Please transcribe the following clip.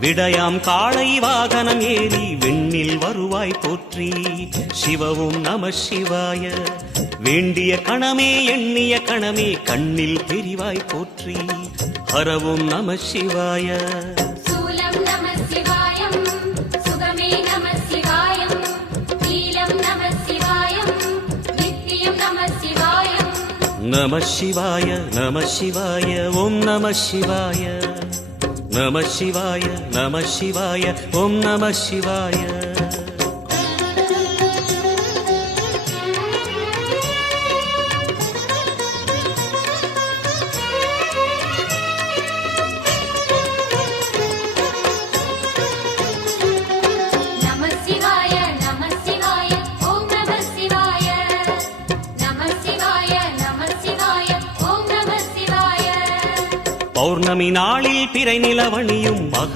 விடயாம் காளை வாகனம் ஏறி விண்ணில் வருவாய் போற்றி. சிவவும் நம சிவாய. வேண்டிய கணமே எண்ணிய கணமே கண்ணில் தெரிவாய் போற்றி. ஹரவும் நம சிவாய. சூலம் நம சிவாயம், சுகமே நம சிவாயம், நீலம் நம சிவாயம், நித்தியம் நம சிவாயம். நம சிவாய நம சிவாய ஓம் நம சிவாய. நம சிவாய நம சிவாய ஓம் நம சிவாய. நம சிவாய நம சிவாய ஓம் நம சிவாய. நம சிவாய நம சிவாய ஓம் நம சிவாய. பௌர்ணமி நாளில் பிறை நிலவணியும் மகா